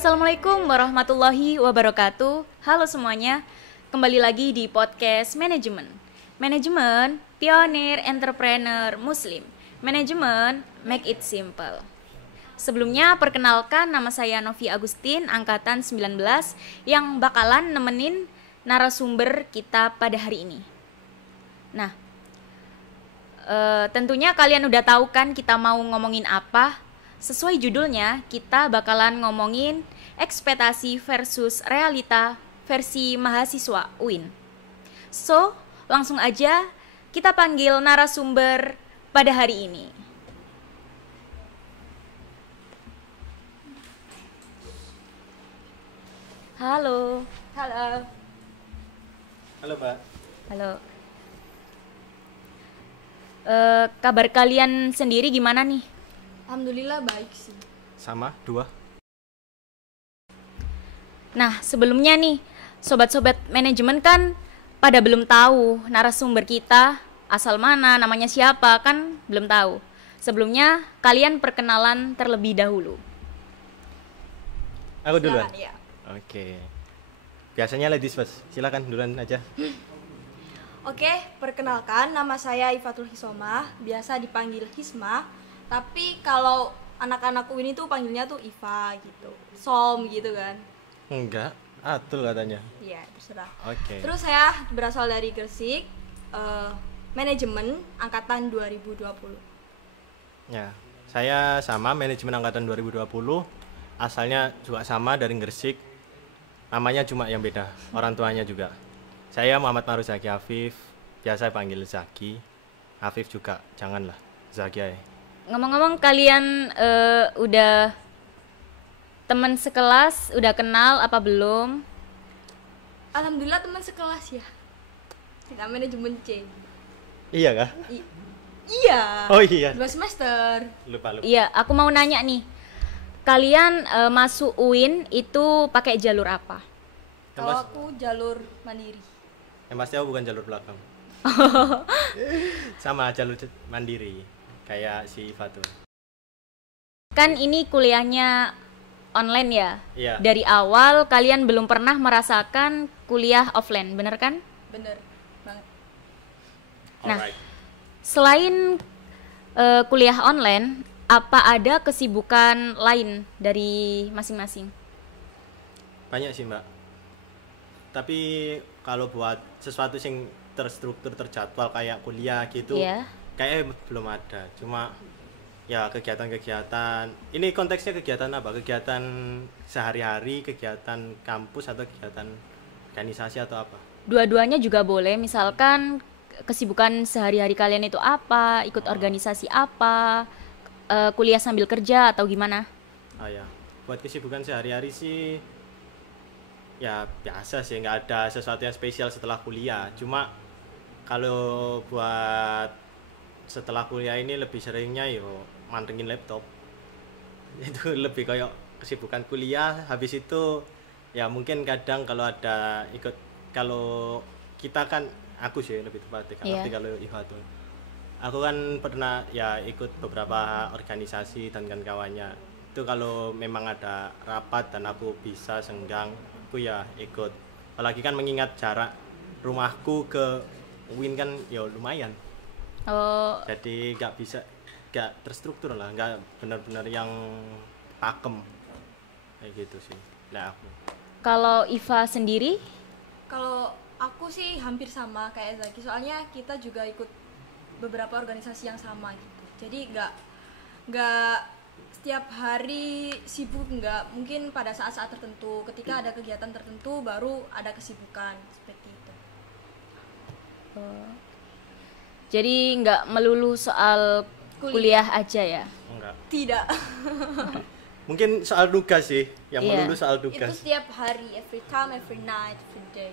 Assalamualaikum warahmatullahi wabarakatuh. Halo semuanya, kembali lagi di podcast Manajemen. Manajemen, pionir entrepreneur muslim. Manajemen, make it simple. Sebelumnya perkenalkan, nama saya Novi Agustin, angkatan 19, yang bakalan nemenin narasumber kita pada hari ini. Nah, tentunya kalian udah tahu kan kita mau ngomongin apa. Sesuai judulnya, kita bakalan ngomongin ekspektasi versus realita versi mahasiswa UIN. So, langsung aja kita panggil narasumber pada hari ini. Halo. Halo. Halo, Mbak. Halo. Kabar kalian sendiri gimana nih? Alhamdulillah baik sih. Sama, 2. Nah, sebelumnya nih, sobat-sobat manajemen kan pada belum tahu narasumber kita asal mana, namanya siapa, kan belum tahu. Sebelumnya, kalian perkenalan terlebih dahulu. Aku duluan? Silakan, ya. Oke. Biasanya ladies first, silakan duluan aja. Oke, perkenalkan nama saya Ifatul Hisomah, biasa dipanggil Hisma. Tapi kalau anak-anak UIN itu panggilnya tuh Iva gitu, Som gitu kan. Enggak, Atul katanya. Iya, terserah. Oke. Terus saya berasal dari Gresik, manajemen angkatan 2020. Ya, saya sama manajemen angkatan 2020. Asalnya juga sama dari Gresik. Namanya cuma yang beda, orang tuanya juga. Saya Muhammad Maruf Zaki Afif, biasa panggil Zaki. Afif juga, janganlah, Zaki aja. Ngomong-ngomong, kalian udah teman sekelas, udah kenal apa belum? Alhamdulillah teman sekelas ya. Kita manajemen C. Iya kah? Iya. Oh iya. 2 semester. Lupa. Iya, aku mau nanya nih. Kalian masuk UIN itu pakai jalur apa? Kalau aku jalur mandiri. Yang pasti aku bukan jalur belakang. Sama jalur mandiri. Kayak si Fatul. Kan ini kuliahnya online ya? Iya. Dari awal kalian belum pernah merasakan kuliah offline, bener kan? Bener banget. Nah, Alright. selain kuliah online, apa ada kesibukan lain dari masing-masing? Banyak sih, Mbak. Tapi kalau buat sesuatu yang terstruktur, terjadwal kayak kuliah gitu, Iya. kayaknya belum ada. Cuma ya kegiatan-kegiatan. Ini konteksnya kegiatan apa? Kegiatan sehari-hari, kegiatan kampus atau kegiatan organisasi atau apa? Dua-duanya juga boleh, misalkan kesibukan sehari-hari kalian itu apa, ikut organisasi apa, kuliah sambil kerja atau gimana? Ah ya, buat kesibukan sehari-hari sih ya biasa sih, nggak ada sesuatu yang spesial setelah kuliah. Cuma kalau buat setelah kuliah ini lebih seringnya yo mantengin laptop. Itu lebih kayak kesibukan kuliah. Habis itu ya mungkin kadang kalau ada ikut, kalau kita kan, aku sih lebih tepatnya kan, Iya. ngerti kalau Iva tuh. Aku kan pernah ya ikut beberapa organisasi dan kawan-kawannya. Itu kalau memang ada rapat dan aku bisa senggang, aku ya ikut. Apalagi kan mengingat jarak rumahku ke UIN kan ya lumayan. Oh, Jadi nggak terstruktur lah, nggak benar-benar yang pakem kayak gitu sih. Nah aku. kalau Iva sendiri? Kalau aku sih hampir sama kayak Zaki, soalnya kita juga ikut beberapa organisasi yang sama gitu. Jadi nggak setiap hari sibuk, nggak, mungkin pada saat-saat tertentu ketika ada kegiatan tertentu baru ada kesibukan seperti itu. Jadi nggak melulu soal kuliah aja ya? Enggak. Tidak. Mungkin soal tugas sih, yang Iya. melulu soal Itu tugas. setiap hari, every time, every night, every day.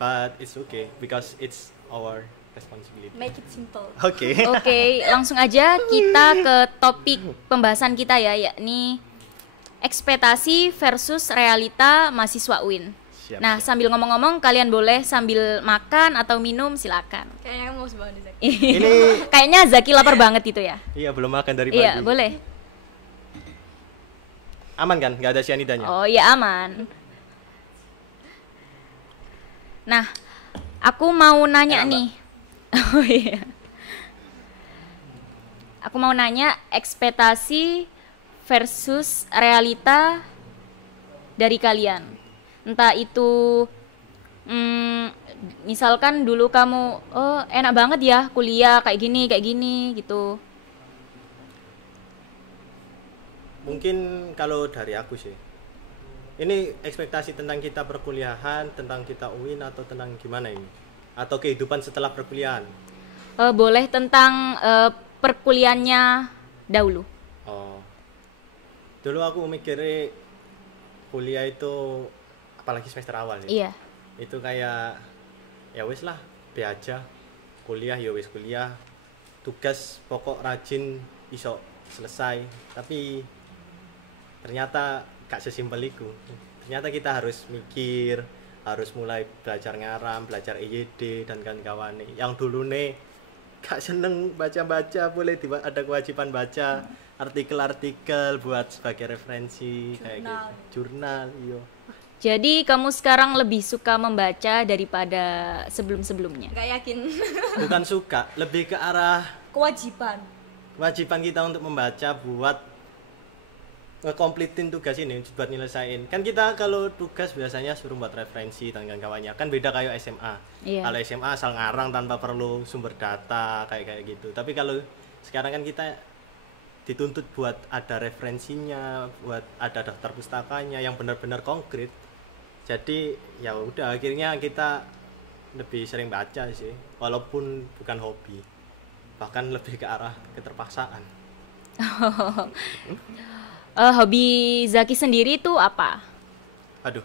But it's okay because it's our responsibility. Make it simple. Oke. Oke, langsung aja kita ke topik pembahasan kita ya, yakni ekspektasi versus realita mahasiswa UIN. Siap, Nah, sambil ngomong-ngomong, kalian boleh sambil makan atau minum, silakan. Kayaknya kamu mau banget Zaki. Ini Kayaknya Zaki lapar banget itu ya? iya belum makan dari pagi. Iya, boleh. Aman kan? Nggak ada cyanidanya? Oh ya aman. Nah, aku mau nanya Enak, nih. Oh iya. Aku mau nanya ekspektasi versus realita dari kalian. Entah itu misalkan dulu kamu oh enak banget ya kuliah kayak gini gitu. Mungkin kalau dari aku sih, ini ekspektasi tentang kita perkuliahan, tentang kita UIN atau tentang gimana ini? Atau kehidupan setelah perkuliahan? Boleh tentang perkuliahannya dahulu. Oh, dulu aku mikirnya kuliah itu, apalagi semester awal ya, Iya. itu kayak ya wis lah, be aja kuliah ya wis kuliah, tugas pokok rajin iso selesai. Tapi ternyata gak sesimpel itu. Ternyata kita harus mikir, harus mulai belajar ngaram, belajar EYD dan kawan-kawan yang dulu nih gak seneng baca-baca, boleh ada kewajiban baca artikel-artikel buat sebagai referensi kayak gitu, jurnal iyo. Jadi kamu sekarang lebih suka membaca daripada sebelum-sebelumnya? Nggak yakin. Bukan suka, lebih ke arah Kewajiban kita untuk membaca buat ngekomplitin tugas ini, buat nyelesain. Kan kita kalau tugas biasanya suruh buat referensi dan kawan-kawannya, kan beda kayak SMA. Iya. Kalau SMA asal ngarang tanpa perlu sumber data kayak gitu. Tapi kalau sekarang kan kita dituntut buat ada referensinya, buat ada daftar pustakanya yang benar-benar konkret. Jadi ya udah, akhirnya kita lebih sering baca sih, walaupun bukan hobi, bahkan lebih ke arah keterpaksaan. Hobi Zaki sendiri itu apa? Aduh,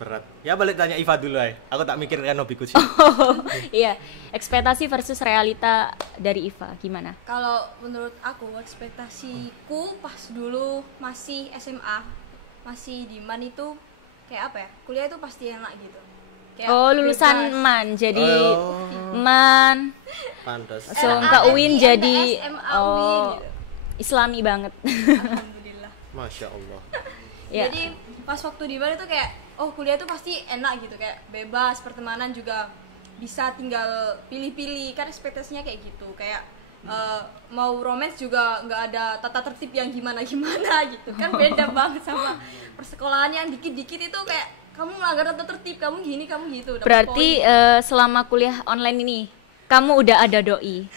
berat. Ya balik tanya Iva dulu ay. Aku tak mikirkan hobiku sih. Iya, ekspektasi versus realita dari Iva gimana? Kalau menurut aku ekspektasiku pas dulu masih SMA, masih di MAN itu kayak apa ya? Kuliah itu pasti enak gitu. Kayak Lulusan bebas. MAN jadi Oh. MAN Pantas. langsung ke UIN jadi MA UIN gitu. Islami banget. Alhamdulillah. Masya Allah. Ya. Jadi pas waktu di MAN itu kayak kuliah itu pasti enak gitu, kayak bebas, pertemanan juga bisa tinggal pilih-pilih, kan ekspektasinya kayak gitu, kayak mau romance juga nggak ada tata tertib yang gimana gitu kan. Beda banget sama persekolahan yang dikit-dikit itu kayak kamu melanggar tata tertib, kamu gini kamu gitu. Dapat Berarti poin. selama kuliah online ini kamu udah ada doi?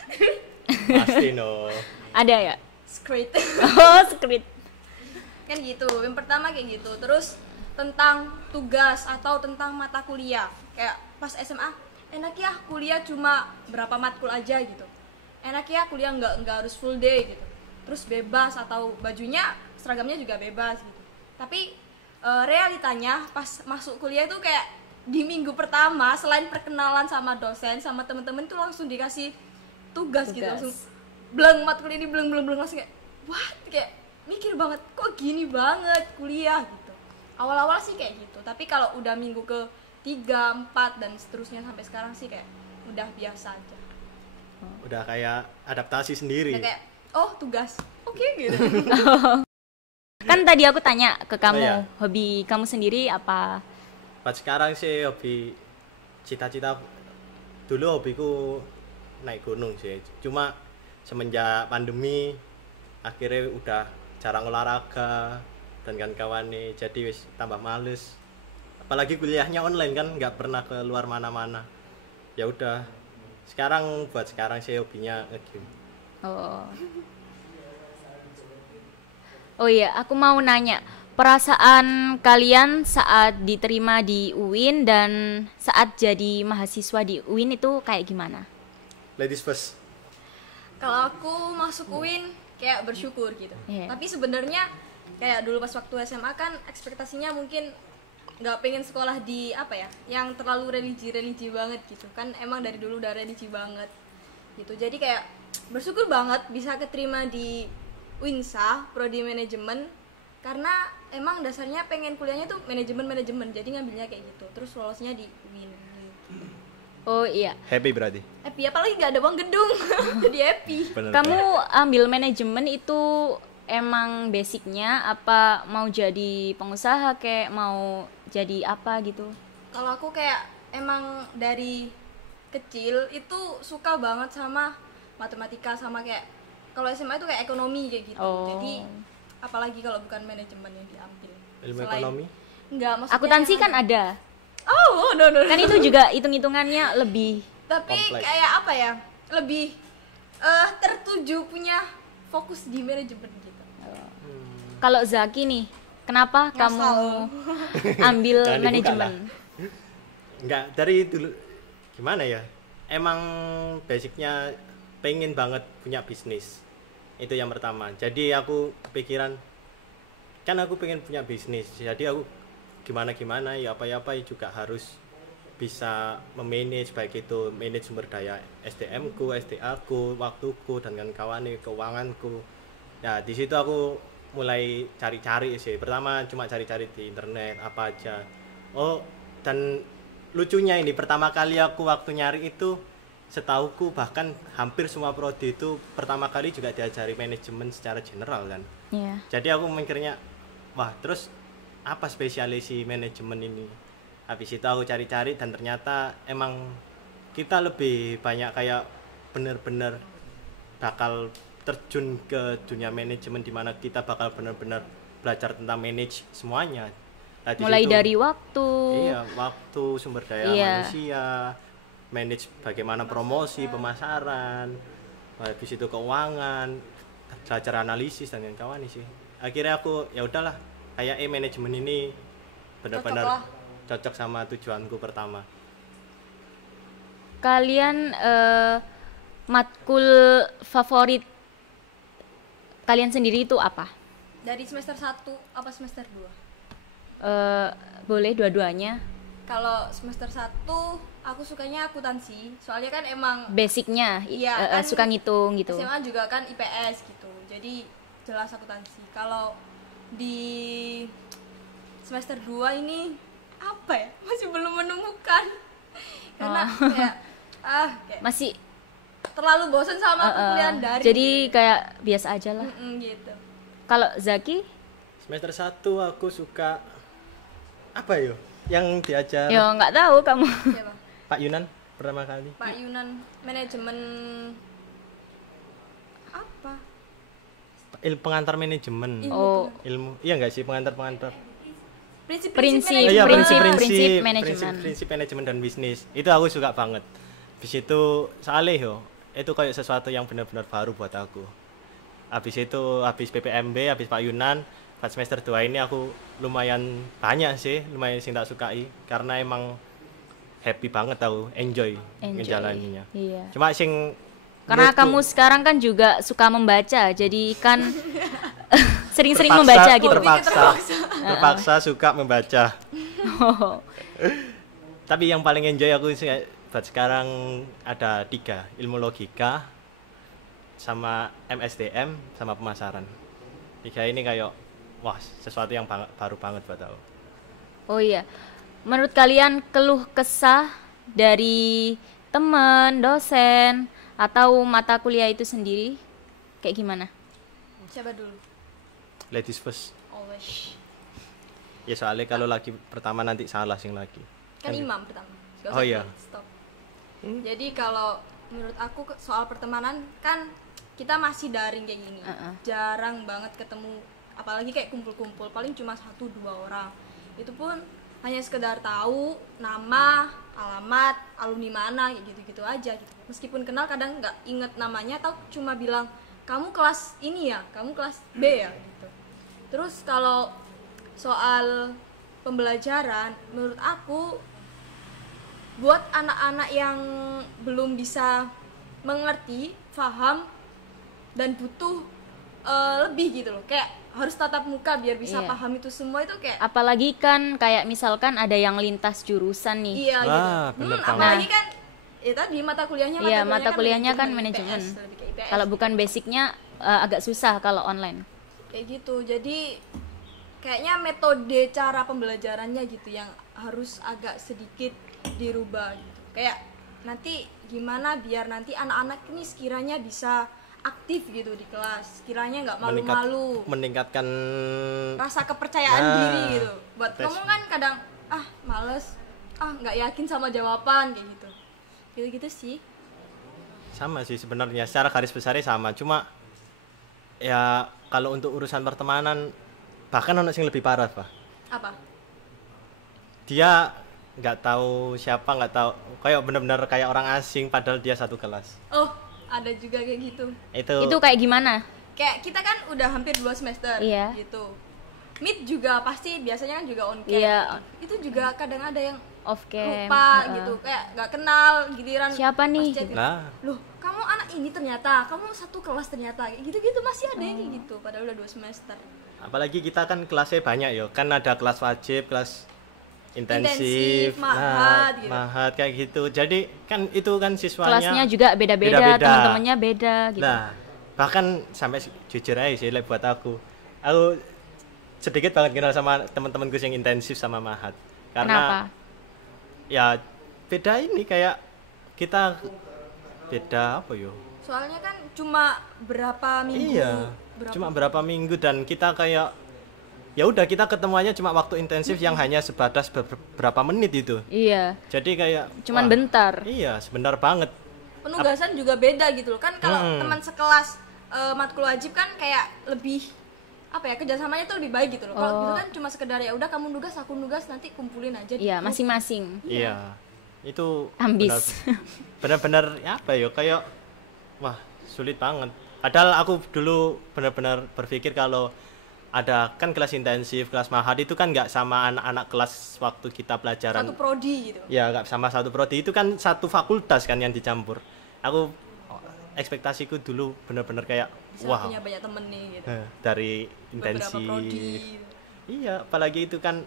Pasti no. Ada ya? Script. Oh, script. Kan gitu, yang pertama kayak gitu. Terus tentang tugas atau tentang mata kuliah, kayak pas SMA enak ya kuliah cuma berapa matkul aja gitu, enak ya kuliah nggak harus full day gitu, terus bebas atau bajunya seragamnya juga bebas gitu. Tapi realitanya pas masuk kuliah itu kayak di minggu pertama selain perkenalan sama dosen sama temen-temen tuh langsung dikasih tugas gitu, langsung bleng matkul ini bleng langsung kayak what, kayak mikir banget kok gini banget kuliah gitu. Awal-awal sih kayak gitu, tapi kalau udah minggu ke 3, 4 dan seterusnya sampai sekarang sih kayak udah biasa aja. Udah kayak adaptasi sendiri. Udah kayak tugas oke gitu. Kan tadi aku tanya ke kamu, Oh, iya. hobi kamu sendiri apa? Pas sekarang sih hobi, cita-cita dulu hobiku naik gunung sih. Cuma semenjak pandemi akhirnya udah jarang olahraga dan kawan-kawan nih, jadi wis tambah males. Apalagi kuliahnya online kan, nggak pernah keluar mana-mana. Ya udah, sekarang sih hobinya nge-game. Oh iya, aku mau nanya perasaan kalian saat diterima di UIN dan saat jadi mahasiswa di UIN itu kayak gimana? Ladies first. Kalau aku masuk UIN kayak bersyukur gitu. Iya. Tapi sebenarnya kayak dulu pas waktu SMA kan ekspektasinya mungkin nggak pengen sekolah di apa ya, yang terlalu religi banget gitu kan. Emang dari dulu udah religi banget gitu. Jadi kayak bersyukur banget bisa keterima di UINSA prodi manajemen, karena emang dasarnya pengen kuliahnya tuh manajemen, jadi ngambilnya kayak gitu. Terus lolosnya di UIN gitu. Oh iya, Happy berarti. Happy, apalagi nggak ada uang gedung. Jadi happy. Bener, kamu ambil manajemen itu emang basicnya apa mau jadi pengusaha kayak mau jadi apa gitu? Kalau aku kayak emang dari kecil itu suka banget sama matematika, sama kayak kalau SMA itu kayak ekonomi kayak gitu. Oh. Jadi apalagi kalau bukan manajemen yang diambil. Ilmu Selain- ekonomi? Enggak, maksudnya Akuntansi yang- kan ada. Oh, no. Kan itu juga hitung-hitungannya lebih. Tapi kompleks. kayak apa ya? Lebih tertuju punya fokus di manajemen gitu. Kalau Zaki nih, kenapa Ngasal. kamu ambil Jangan dibuka manajemen? Enggak, dari dulu gimana ya? Emang basicnya pengen banget punya bisnis. Itu yang pertama. Jadi aku kepikiran kan aku pengen punya bisnis. Jadi aku gimana ya apa juga harus bisa memanage, baik itu manage sumber daya SDM ku, SDA ku, waktuku dan kawan-kawan, keuanganku. Ya, di situ aku mulai cari-cari sih. Pertama cuma cari-cari di internet apa aja. Oh, dan lucunya ini pertama kali aku waktu nyari itu setauku bahkan hampir semua prodi itu pertama kali juga diajari manajemen secara general kan. Iya. Jadi aku mikirnya, wah terus apa spesialisi manajemen ini? Habis itu aku cari-cari dan ternyata emang kita lebih banyak kayak bener-bener bakal terjun ke dunia manajemen di mana kita bakal bener-bener belajar tentang manage semuanya. Nah, di Mulai situ- dari waktu. Iya, waktu, sumber daya Iya. manusia, manage bagaimana promosi, pemasaran, habis itu keuangan, belajar analisis dan kawan-kawan sih. Akhirnya aku ya udahlah, kayak manajemen ini benar-benar Cocok lah. cocok sama tujuanku pertama. Kalian matkul favorit kalian sendiri itu apa? Dari semester 1 apa semester 2? Boleh dua-duanya. Kalau semester 1 aku sukanya akuntansi. Soalnya kan emang Basicnya Iya, kan suka ngitung gitu. SMA juga kan IPS gitu. Jadi jelas akuntansi. Kalau di semester 2 ini apa ya? Masih belum menemukan. Karena kayak Masih terlalu bosan sama perkuliahan daring. jadi kayak biasa aja lah. Gitu. Kalau Zaki, Semester 1 aku suka apa yo? Yang diajar ya nggak tahu kamu. Siapa? Pak Yunan pertama kali. Pak Yunan, manajemen apa? Pengantar manajemen. Oh, Ilmu. Iya enggak sih pengantar Prinsip Prinsip-prinsip Iya, manajemen. prinsip manajemen. prinsip manajemen dan bisnis itu aku suka banget. Habis itu soalnya yo itu kayak sesuatu yang benar-benar baru buat aku. Habis itu habis PPMB, habis Pak Yunan, pas semester 2 ini aku lumayan banyak sih, lumayan sing tak sukai karena emang happy banget tahu, enjoy ngejalaninnya. Iya. Cuma sing Karena menurutku kamu sekarang kan juga suka membaca, jadi kan sering-sering terpaksa- membaca gitu. terpaksa suka membaca. Oh. Tapi yang paling enjoy aku sih buat sekarang ada 3, ilmu logika sama MSDM sama pemasaran. 3 ini kayak wah sesuatu yang baru banget buat aku. Oh iya. Menurut kalian keluh kesah dari teman, dosen, atau mata kuliah itu sendiri kayak gimana? Siapa dulu? Ladies first. Always. Ya soalnya kalau lagi pertama nanti salah sing lagi. Kan imam pertama. Gak Oh usah iya. Stop. Jadi kalau menurut aku soal pertemanan kan kita masih daring kayak gini. Jarang banget ketemu, apalagi kayak kumpul-kumpul, paling cuma 1-2 orang. Itu pun hanya sekedar tahu nama, alamat, alumni mana, kayak gitu-gitu aja gitu. Meskipun kenal kadang nggak inget namanya atau cuma bilang kamu kelas ini ya, kamu kelas B ya gitu. Terus kalau soal pembelajaran, menurut aku buat anak-anak yang belum bisa mengerti, paham dan butuh lebih gitu loh, kayak harus tatap muka biar bisa Iya. paham itu semua itu kayak Apalagi kan kayak misalkan ada yang lintas jurusan nih. iya Wah, gitu. bener banget. Apalagi kan ya tadi mata kuliahnya Iya, mata kuliahnya kan manajemen. IPS, lebih ke IPS. Kalau bukan basicnya agak susah kalau online. Kayak gitu. Jadi kayaknya metode cara pembelajarannya gitu yang harus agak sedikit dirubah gitu. Kayak nanti gimana biar nanti anak-anak ini sekiranya bisa aktif gitu di kelas, kiranya nggak Meningkat- malu-malu, meningkatkan rasa kepercayaan Nah, diri gitu. Buat tes. ngomong kan kadang males, nggak yakin sama jawaban kayak gitu, gitu-gitu sih. sama sih sebenarnya, secara garis besarnya sama, cuma ya kalau untuk urusan pertemanan bahkan ono sing lebih parah, Pak. Apa? Dia nggak tahu siapa, nggak tahu, kayak benar-benar kayak orang asing padahal dia satu kelas. Oh, ada juga kayak gitu. Itu kayak gimana? Kayak kita kan udah hampir 2 semester Iya. gitu. Meet juga pasti biasanya kan juga on cam. Iya. Itu juga kadang ada yang Off cam. lupa Heeh. gitu, kayak nggak kenal, giliran Siapa pas nih? chat, Nah, loh kamu anak ini ternyata, kamu satu kelas ternyata, kayak gitu-gitu masih ada yang kayak gitu padahal udah 2 semester. apalagi kita kan kelasnya banyak ya, kan ada kelas wajib, kelas Intensif, intensif, mahat gitu. mahat kayak gitu. Jadi kan itu kan siswanya Kelasnya juga beda-beda, beda-beda. teman-temannya beda gitu. Nah, bahkan sampai jujur aja sih buat aku sedikit banget kenal sama teman-temanku yang intensif sama mahat. Kenapa? Karena ya beda ini, kayak kita beda apa yo? Soalnya kan cuma berapa minggu. Iya, cuma berapa minggu dan kita kayak ya udah kita ketemuannya cuma waktu intensif yang hanya sebatas berapa menit itu. Iya, Jadi kayak cuman wah, bentar. Iya, sebentar banget. Penugasan juga beda gitu loh. Kan kalau teman sekelas matkul wajib kan kayak lebih apa ya, kerjasamanya tuh lebih baik gitu loh. Kalau gitu kan cuma sekedar ya udah kamu nugas, aku nugas, nanti kumpulin aja. Iya, masing-masing. Iya. Itu Ambis. benar-benar ya apa ya, kayak wah, sulit banget. Padahal aku dulu benar-benar berpikir kalau ada kan kelas intensif, kelas mahat itu kan nggak sama anak-anak kelas waktu kita pelajaran. Satu prodi gitu. Ya nggak sama satu prodi, itu kan satu fakultas kan yang dicampur. Aku ekspektasiku dulu benar-benar kayak Bisa wah, punya banyak temen nih gitu. dari Beberapa intensif. prodi. Iya, apalagi itu kan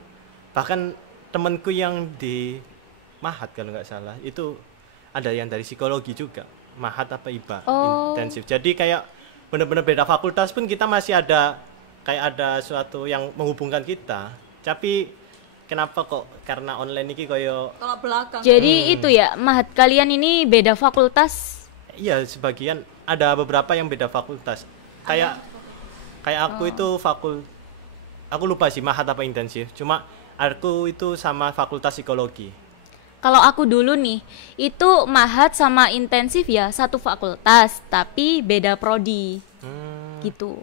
bahkan temenku yang di mahat kalau nggak salah itu ada yang dari psikologi juga, mahat apa iba, Oh. intensif. Jadi kayak benar-benar beda fakultas pun kita masih ada kayak ada suatu yang menghubungkan kita. Tapi kenapa kok karena online ini kayak Tolak belakang. Jadi itu ya, mahat kalian ini beda fakultas. iya, sebagian ada beberapa yang beda fakultas. Kayak aku itu aku lupa sih mahat apa intensif. Cuma aku itu sama fakultas psikologi. Kalau aku dulu nih, itu mahat sama intensif ya satu fakultas, tapi beda prodi. Gitu.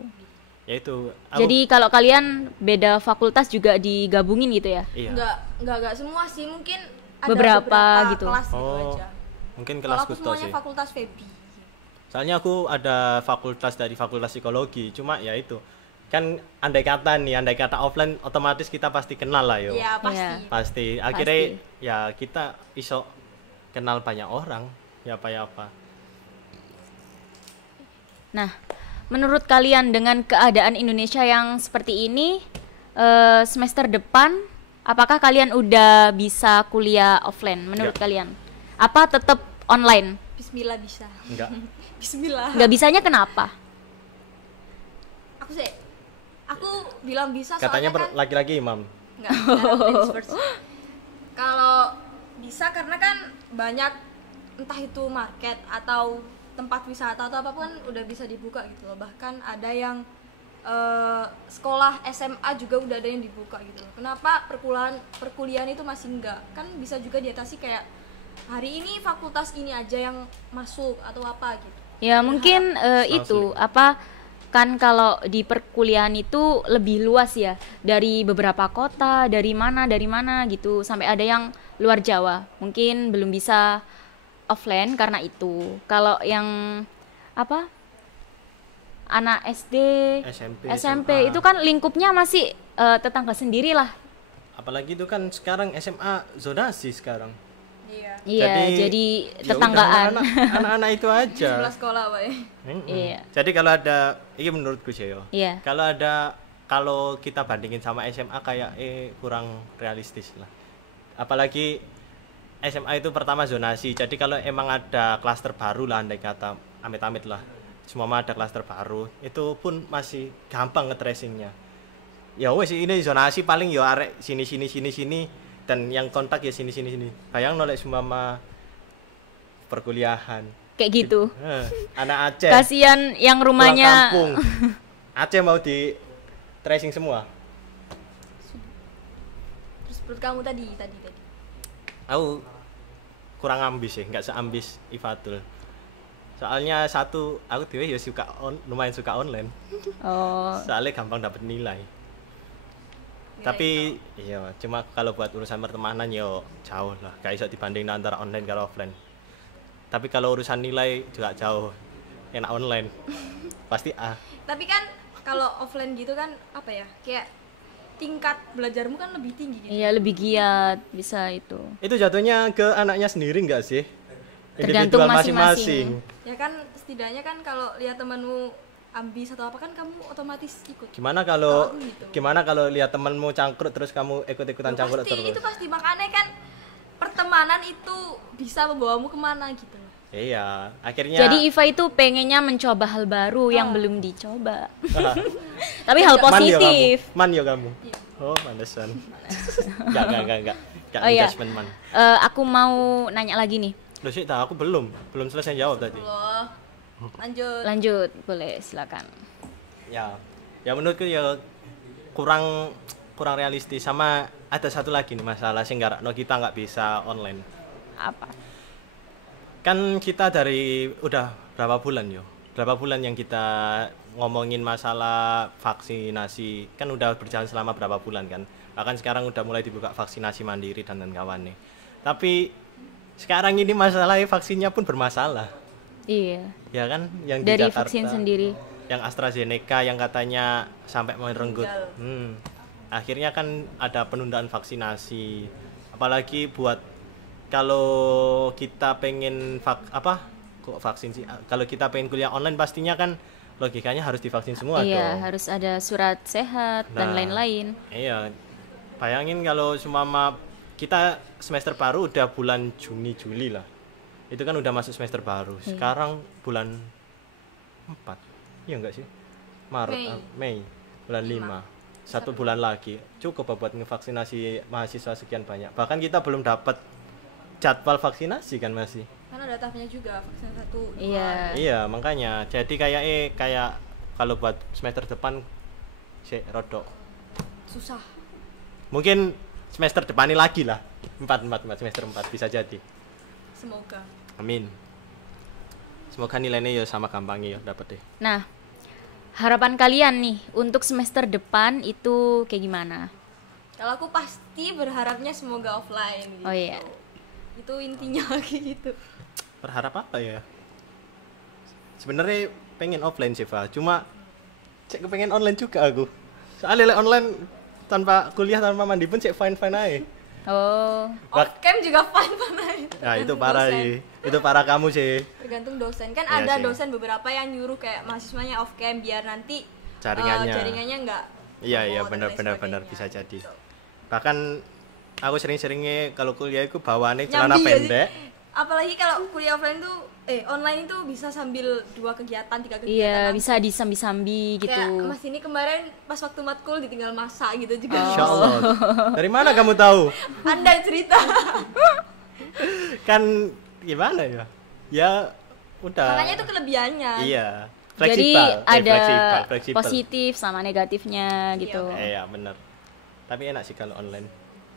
Ya itu. Jadi kalau kalian beda fakultas juga digabungin gitu ya? Iya. Enggak semua sih, mungkin ada Beberapa gitu. kelas gitu Oh, aja. mungkin Kalau kelas aku kusto semuanya sih. fakultas FEBI. Soalnya aku ada fakultas dari fakultas psikologi. Cuma ya itu. Kan andai kata offline otomatis kita pasti kenal lah yo. Iya, pasti. Iya. Pasti. Akhirnya ya kita iso kenal banyak orang. Ya apa. Nah, menurut kalian dengan keadaan Indonesia yang seperti ini, semester depan, apakah kalian udah bisa kuliah offline menurut Enggak. kalian? Apa tetap online? Bismillah bisa. Enggak. Bismillah. Nggak bisanya kenapa? Aku bilang bisa Katanya soalnya kan laki-laki imam. enggak, ladies first. Kalau bisa karena kan banyak entah itu market atau tempat wisata atau apapun udah bisa dibuka gitu loh. Bahkan ada yang sekolah SMA juga udah ada yang dibuka gitu loh. Kenapa perkuliahan itu masih enggak? Kan bisa juga diatasi kayak hari ini fakultas ini aja yang masuk atau apa gitu. Ya mungkin itu apa kan kalau di perkuliahan itu lebih luas ya, dari beberapa kota, dari mana gitu, sampai ada yang luar Jawa. Mungkin belum bisa offline karena itu. Kalau yang apa? Anak SD, SMP, SMP SMA. itu kan lingkupnya masih tetangga sendiri lah. Apalagi itu kan sekarang SMA zonasi sekarang. Iya. Iya, jadi ya tetanggaan. udah, anak-anak itu aja. Sebelah sekolah Pak ya. Iya. Jadi kalau ada, ini menurutku sih yo. Iya. Kalau kita bandingin sama SMA kayak kurang realistis lah. Apalagi SMA itu pertama zonasi. Jadi kalau emang ada klaster baru lah, andai kata amit-amit lah, semua ada klaster baru, itu pun masih gampang nge-tracingnya. Ya wes ini zonasi paling yo arek sini dan yang kontak ya sini. Bayang nolak semua perkuliahan. kayak gitu. Anak Aceh. Kasihan yang pulang rumahnya kampung. Aceh mau di tracing semua. Terus menurut kamu tadi. Aku kurang ambis sih, nggak seambis Ifatul. Soalnya satu, aku dewe ya lumayan suka online. Oh, Soalnya gampang dapat nilai. Tapi iya, cuma kalau buat urusan pertemanan yo jauh lah, gak bisa dibanding antara online kalau offline. Tapi kalau urusan nilai juga jauh. Enak online. Pasti A. Tapi kan kalau offline gitu kan apa ya? Kayak tingkat belajarmu kan lebih tinggi gitu. iya lebih giat bisa itu. Itu jatuhnya ke anaknya sendiri enggak sih? Tergantung Individual masing-masing. Ya kan setidaknya kan kalau lihat temanmu ambis atau apa kan kamu otomatis ikut. Gimana kalau Kalau aku gitu. gimana kalau lihat temanmu cangkruk terus kamu ikut-ikutan Loh, cangkruk pasti, terus? itu pasti makanya kan pertemanan itu bisa membawamu kemana gitu loh. Iya, akhirnya Jadi Iva itu pengennya mencoba hal baru yang belum dicoba. Tapi hal positif. Man yo kamu. Iya. Oh, mantesan. Enggak. Oh iya. Adjustment man. Aku mau nanya lagi nih. Loh sih, aku belum selesai jawab tadi. Loh. Lanjut. Lanjut, boleh silakan. Ya menurutku ya kurang realistis. Sama ada satu lagi nih masalah sing garakno kita nggak bisa online. Apa? Kan kita dari udah berapa bulan yang kita ngomongin masalah vaksinasi, kan udah berjalan selama berapa bulan kan, bahkan sekarang udah mulai dibuka vaksinasi mandiri dan kawan nih. Tapi sekarang ini masalah vaksinnya pun bermasalah Iya. ya kan, yang di Dari Jakarta vaksin sendiri. yang AstraZeneca yang katanya sampai merenggut. Meninggal. Akhirnya kan ada penundaan vaksinasi, apalagi buat kalau kita pengen vaksin sih, kalau kita pengen kuliah online pastinya kan logikanya harus divaksin semua Iya, dong. harus ada surat sehat dan Nah. lain-lain. Iya, bayangin kalau semua kita semester baru udah bulan Juni Juli lah, itu kan udah masuk semester baru. Sekarang bulan 4, iya enggak sih? Maret, Mei, bulan 5. Satu bulan lagi cukup buat ngevaksinasi mahasiswa sekian banyak. Bahkan kita belum dapat jadwal vaksinasi kan masih. Karena ada tahapnya juga vaksin 1, 2. Iya. Iya, makanya jadi kayak kalau buat semester depan sih rodok. Susah. Mungkin semester depan ini lagi lah. 4 semester 4 bisa jadi. Semoga. Amin. Semoga nilainya ya sama gampangnya ya dapat deh. Nah, harapan kalian nih untuk semester depan itu kayak gimana? Kalau aku pasti berharapnya semoga offline gitu. Oh iya. Itu intinya gitu. Berharap apa ya? Sebenarnya pengen offline sih, Fa. Cuma pengen online juga aku. Soalnya online tanpa kuliah tanpa mandi pun fine aja. Oh, Off cam juga fun banget. Nah, itu parah sih. Itu parah kamu sih. Tergantung dosen. Kan Iya ada sih. dosen beberapa yang nyuruh kayak mahasiswanya off cam biar nanti Jaringannya. enggak. Iya, remote dan lain benar sebagainya. bisa jadi. Gitu. Bahkan aku sering-seringnya kalau kuliah itu bawaannya celana Nyambi ya sih. pendek. Apalagi kalau kuliah offline tuh online itu bisa sambil 2 kegiatan, 3 kegiatan. iya langsung. bisa disambi-sambi gitu. Kayak Mas ini kemarin pas waktu matkul ditinggal masak gitu juga. Insya Allah. Dari mana kamu tahu? Anda cerita. Kan gimana ya? Ya udah. Makanya itu kelebihannya. Iya. Jadi Fleksibel. ada fleksibel. positif sama negatifnya gitu. Iya, benar. Tapi enak sih kalau online.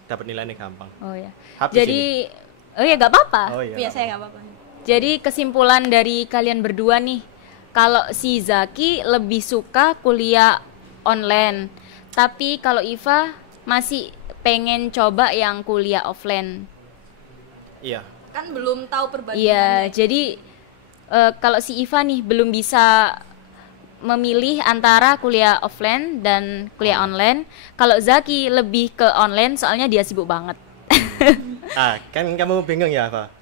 Dapat nilainya gampang. Oh ya. Habis Jadi oh ya nggak apa-apa. Oh iya. Biasa ya nggak apa-apa. Jadi kesimpulan dari kalian berdua nih, kalau si Zaki lebih suka kuliah online, tapi kalau Iva masih pengen coba yang kuliah offline. Iya. Kan belum tahu perbandingannya. Iya, jadi kalau si Iva nih belum bisa memilih antara kuliah offline dan kuliah online. Kalau Zaki lebih ke online soalnya dia sibuk banget. Kan kamu bingung ya, apa?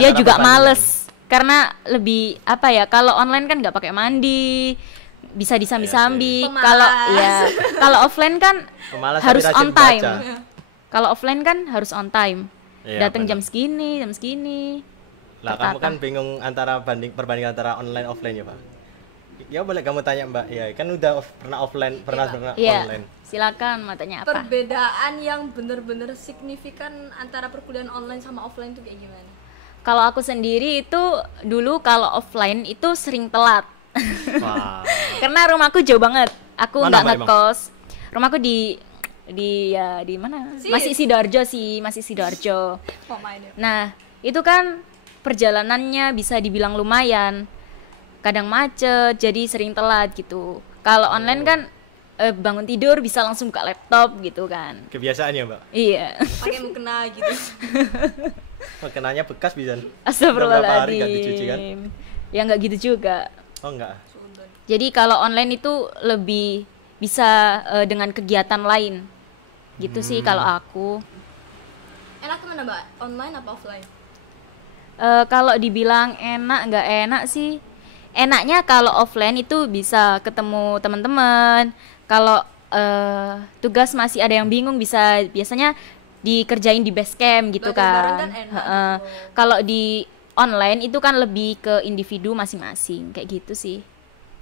Dia Antara juga perbandingan. males karena lebih apa ya, kalau online kan nggak pakai mandi, bisa disambi-sambi. Iya sih. Kalau Pemalas. ya kalau offline kan Pemalas tapi harus rajin on time. baca. Kalau offline kan harus on time. Iya, Datang benar. jam segini. Lah kamu tertata. kan bingung antara perbandingan antara online offline ya, Pak? Ya boleh kamu tanya, Mbak. Ya, kan udah pernah offline, pernah Iya. online. Silakan mau tanya apa? Perbedaan yang bener-bener signifikan antara perkuliahan online sama offline tuh kayak gimana? Kalau aku sendiri itu dulu kalau offline itu sering telat. Wah. Karena rumahku jauh banget. Aku Mana, nggak Mbak, ngekos. Rumahku di mana? Masih Sidoarjo sih, masih Sidoarjo. Oh, main ya. Nah, itu kan perjalanannya bisa dibilang lumayan. Kadang macet, jadi sering telat gitu. Kalau online kan bangun tidur bisa langsung buka laptop gitu kan. Kebiasaan ya, Mbak? Iya. Pakai mukena gitu. Makanannya bekas bisa. Astagfirullahaladzim. Berapa hari nggak dicuci kan? Ya nggak gitu juga. Oh enggak. Jadi kalau online itu lebih bisa dengan kegiatan lain. Gitu sih kalau aku. Enak mana Mbak? Online apa offline? Kalau dibilang enak nggak enak sih. Enaknya kalau offline itu bisa ketemu teman-teman. Kalau tugas masih ada yang bingung bisa biasanya dikerjain di base camp gitu Belajar bareng kan. kan enak gitu. Kalau di online itu kan lebih ke individu masing-masing kayak gitu sih.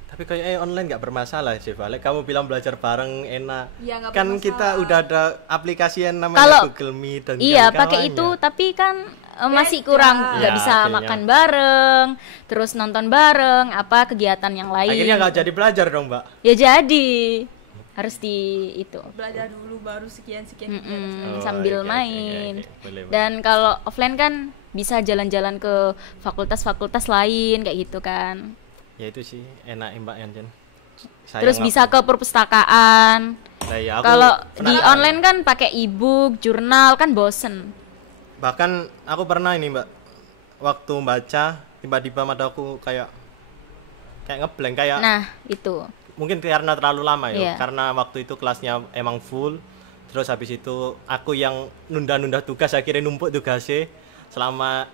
Tapi kayak online nggak bermasalah sih, Vale. Kamu bilang belajar bareng enak. Iya, nggak Kan bermasalah. kita udah ada aplikasi yang namanya Kalau Google Meet dan iya kawan-kawannya. pakai itu, tapi kan masih kurang, nggak Ya, bisa akhirnya. makan bareng, terus nonton bareng, apa kegiatan yang lain. Akhirnya nggak jadi belajar dong, Mbak. Ya jadi harus di itu. Belajar dulu baru sekian Oh, Sambil oke, main. oke. Boleh, boleh. Dan kalau offline kan bisa jalan-jalan ke fakultas-fakultas lain kayak gitu kan. Ya itu sih enak Mbak Yanjen. Terus bisa ke perpustakaan. Nah, ya, aku Kalau di penasaran. online kan pakai e-book, jurnal kan bosen. Bahkan aku pernah ini, Mbak. Waktu baca tiba-tiba mataku kayak ngeblank kayak Nah, itu. mungkin karena terlalu lama ya. Iya. Karena waktu itu kelasnya emang full. Terus habis itu aku yang nunda-nunda tugas akhirnya numpuk tugasnya selama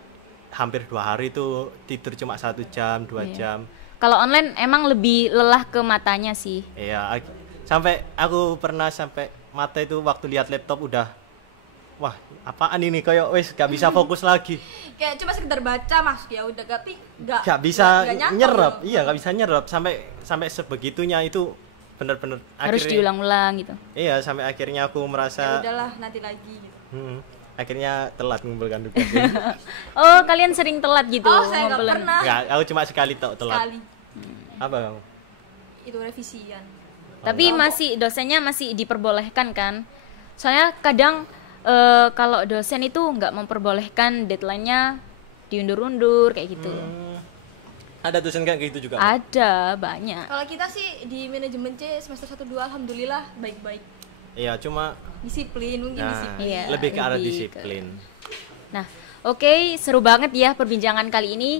hampir 2 hari itu tidur cuma 1 jam, 2 Iya. jam. Kalau online emang lebih lelah ke matanya sih. Iya, sampai aku pernah sampai mata itu waktu lihat laptop udah wah, apaan ini kayak wes gak bisa fokus lagi. Kayak cuma sekedar baca masuk ya udah, tapi Gak bisa nggak nyantol nyerap. gitu. Iya, gak bisa nyerap sampai sebegitunya itu bener-bener Harus akhirnya. diulang-ulang gitu. Iya, sampai akhirnya aku Ya merasa udahlah nanti lagi gitu. akhirnya telat mengumpulkan tugas. Oh, kalian sering telat gitu? Oh, saya nggak ngumpulin? pernah. Enggak, aku cuma sekali telat. Sekali Apa kamu? itu revisian. Tapi masih dosennya masih diperbolehkan kan? Soalnya kadang kalau dosen itu nggak memperbolehkan deadline-nya diundur-undur kayak gitu. Ada dosen kayak gitu juga? Ada banyak. Kalau kita sih di manajemen C semester 1-2 alhamdulillah baik-baik. Iya, cuma Disiplin mungkin nah, disiplin. Iya, lebih ke arah lebih ke- disiplin. Nah, oke, seru banget ya perbincangan kali ini.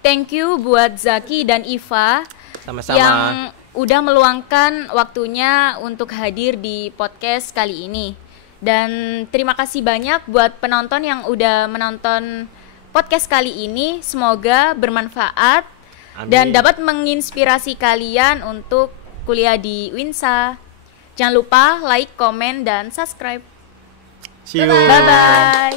Thank you buat Zaki dan Iva Sama-sama. yang udah meluangkan waktunya untuk hadir di podcast kali ini. Dan terima kasih banyak buat penonton yang udah menonton podcast kali ini. Semoga bermanfaat Amin. dan dapat menginspirasi kalian untuk kuliah di Winsa. Jangan lupa like, komen, dan subscribe. See you. Bye-bye.